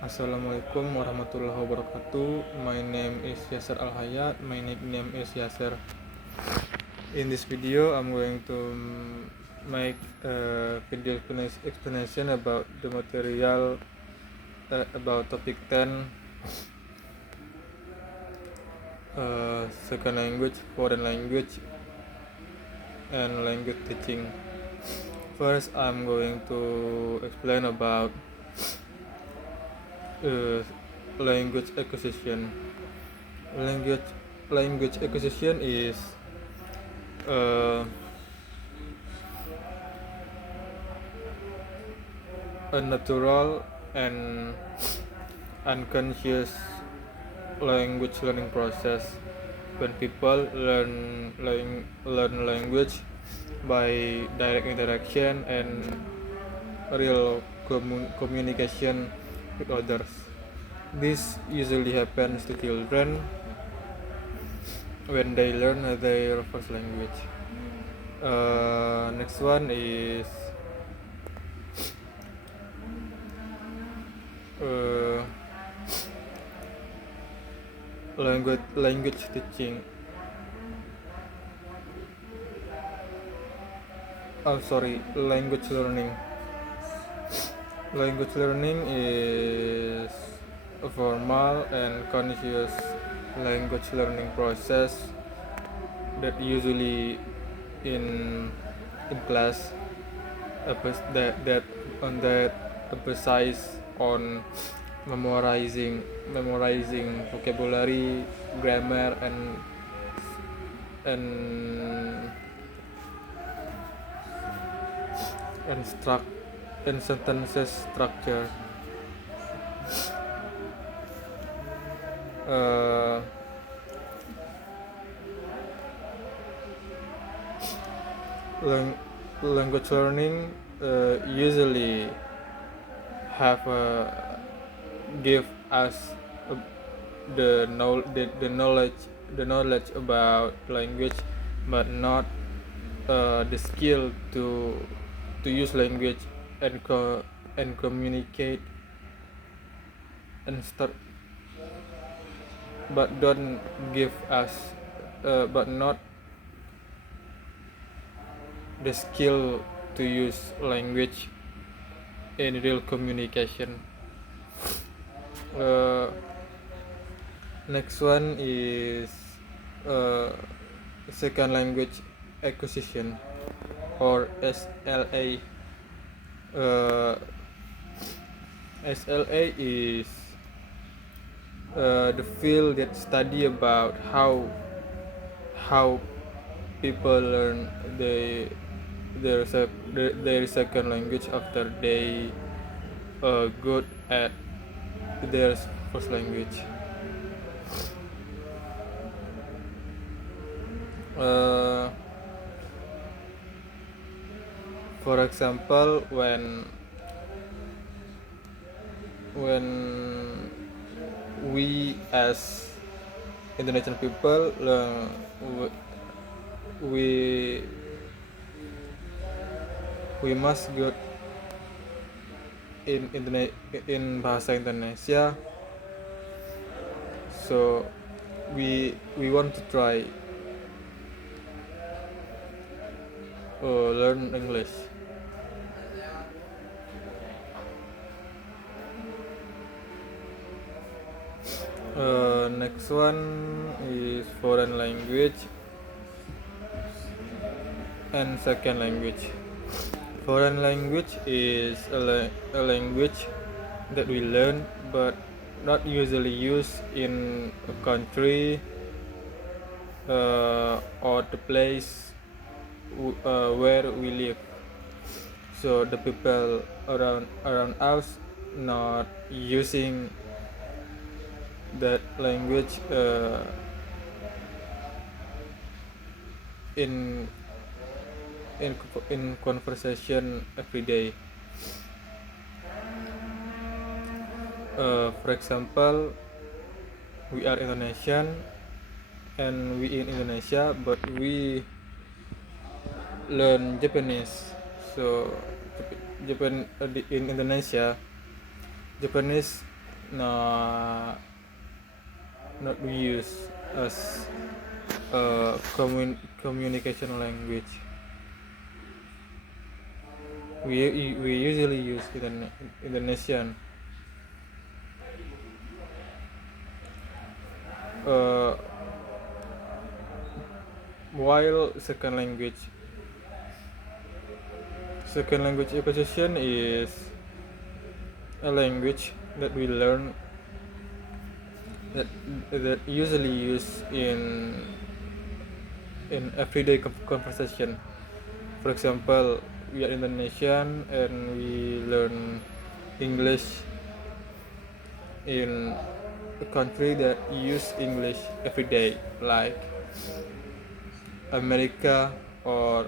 Assalamualaikum warahmatullahi wabarakatuh. My name is Yasser Al-Hayat. My nickname is Yasser. In this video, I'm going to make a video explanation about the material about topic 10, second language, foreign language, and language teaching. First, I'm going to explain about language acquisition. Language acquisition is a natural and unconscious language learning process. When people learn language by direct interaction and real communication with others. This usually happens to children when they learn their first language. Next one is language teaching. Language learning. Language learning is a formal and conscious language learning process that usually in class that emphasize on memorizing vocabulary, grammar, and sentences structure. Language learning usually have give us the knowledge about language, but not the skill to use language and communicate and start, but don't give us but not the skill to use language in real communication. Next one is second language acquisition, or SLA. SLA is the field that study about how people learn their second language after they good at their first language. For example, when we as Indonesian people we must good in bahasa Indonesia, so we want to try learn English. Next one is foreign language and second language. Foreign language is a language that we learn but not usually used in a country or the place where we live. So the people around us not using that language in conversation every day. For example, we are Indonesian and we in Indonesia, but we learn Japanese. So in Indonesia, Japanese not we use as a communication language. We usually use Indonesian. Uh, while second language acquisition is a language that we learn that usually used in everyday conversation. For example, we are Indonesian and we learn English in a country that use English every day, like America or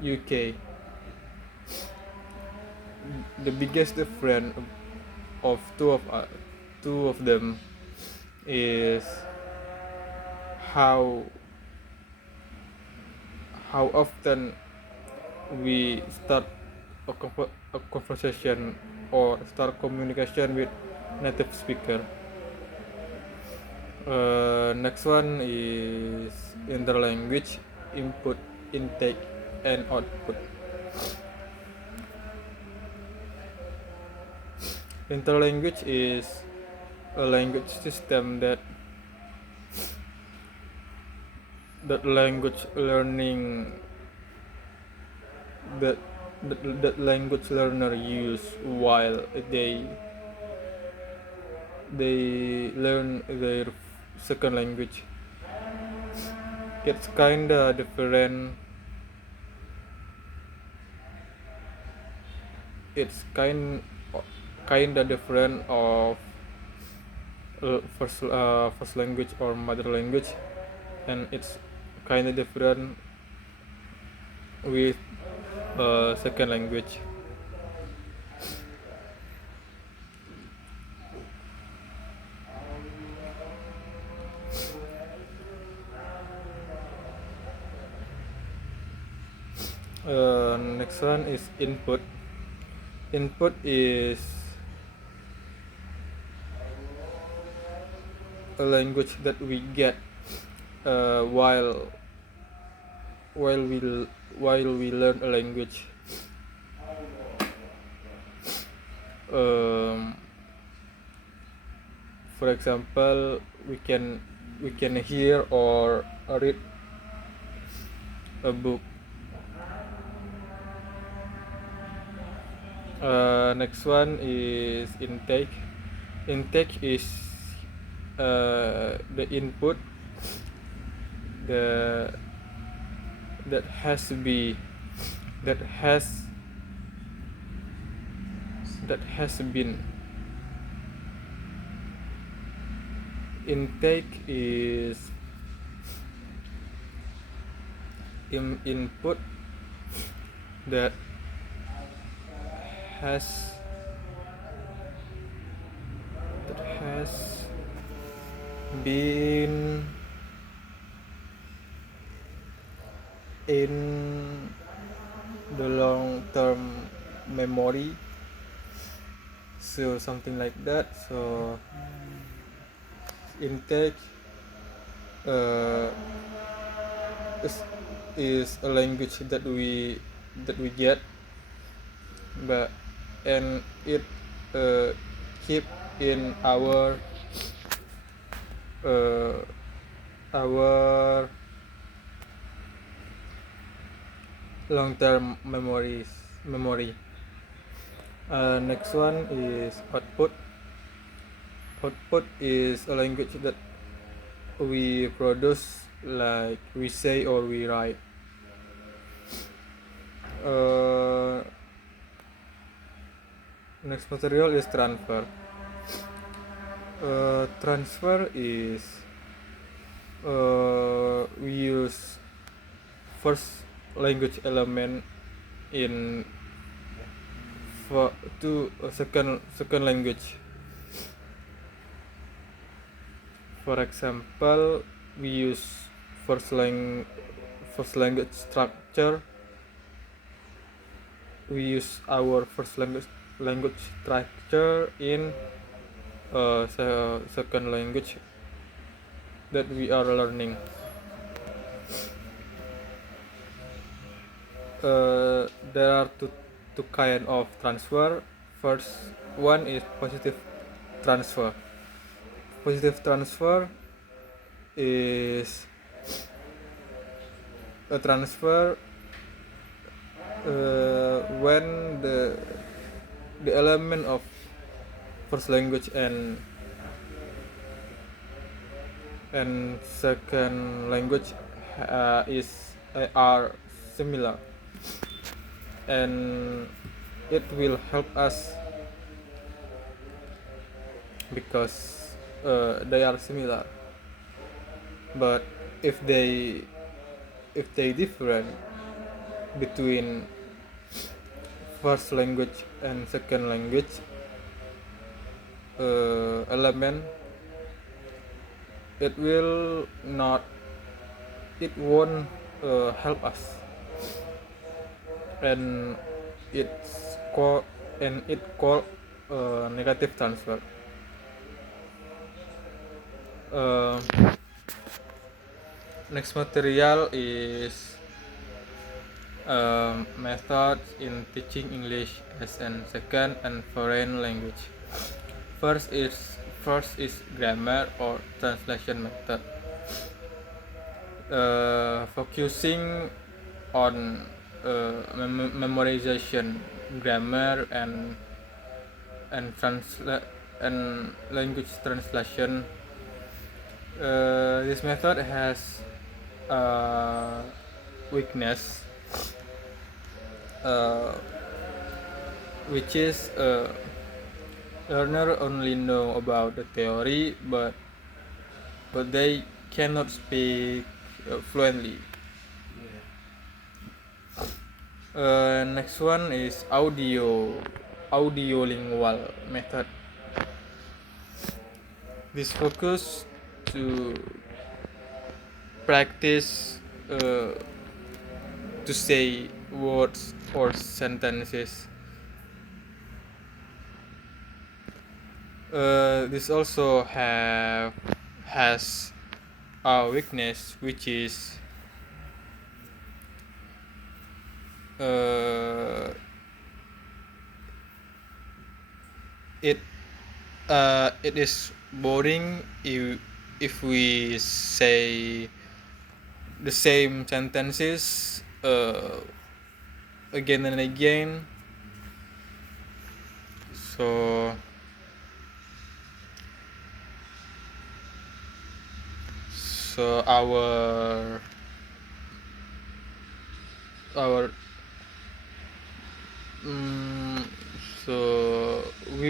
UK. The biggest difference of two of them is how often we start a conversation or start communication with native speaker. Next one is interlanguage input, intake, and output. Interlanguage is a language system that language learning that language learner use while they learn their second language. It's kinda different. It's kinda different of first language or mother language, and it's kinda different with second language. Next one is input. Input is a language that we get while we learn a language. For example, we can hear or read a book. Next one is intake. Intake is the input that has been intake is input that has been in the long term memory, so something like that. So intake is a language that we get, but and it keep in our long-term memory. Next one is output. Output is a language that we produce, like we say or we write. Next material is transfer. Transfer is we use first language element to a second language. For example, we use first language structure. We use our first language structure in second language that we are learning. There are two kind of transfer. First one is positive transfer. Positive transfer is a transfer when the element of first language and second language are similar, and it will help us because they are similar. But if they different between first language and second language element, it won't help us, and it's called negative transfer. Next material is methods in teaching English as a second and foreign language. First is grammar or translation method, focusing on memorization, grammar, and language translation. This method has weakness, which is learner only know about the theory, but they cannot speak fluently. Next one is audiolingual method. This focus to practice to say words or sentences. This also has a weakness, which is it is boring if we say the same sentences again and again. So our we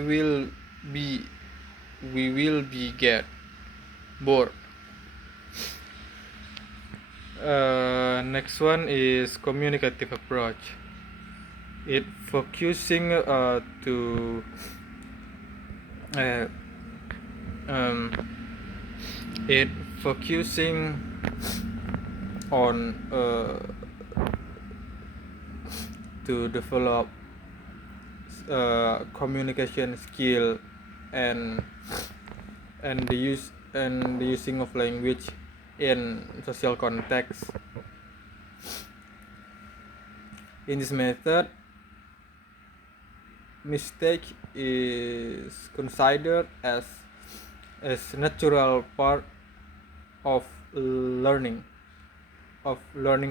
will be get bored. Next one is communicative approach. It focusing to it focusing on to develop communication skill and the using of language in social context. In this method, mistake is considered as natural part of learning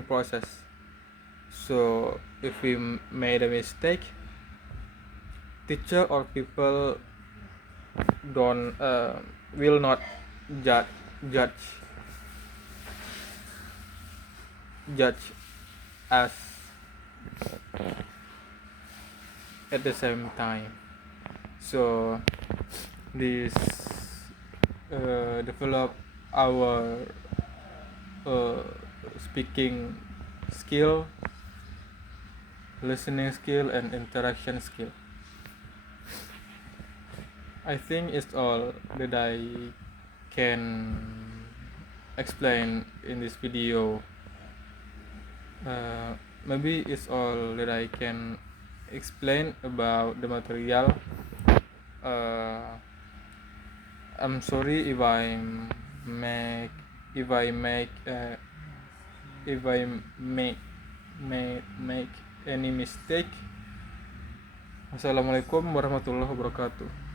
process. So if we made a mistake, teacher or people don't will not judge us at the same time. So this develop our speaking skill, listening skill, and interaction skill. I think it's all that I can explain in this video. Maybe it's all that I can explain about the material. I'm sorry if make if I make if I make any mistake. Wassalamualaikum warahmatullahi wabarakatuh.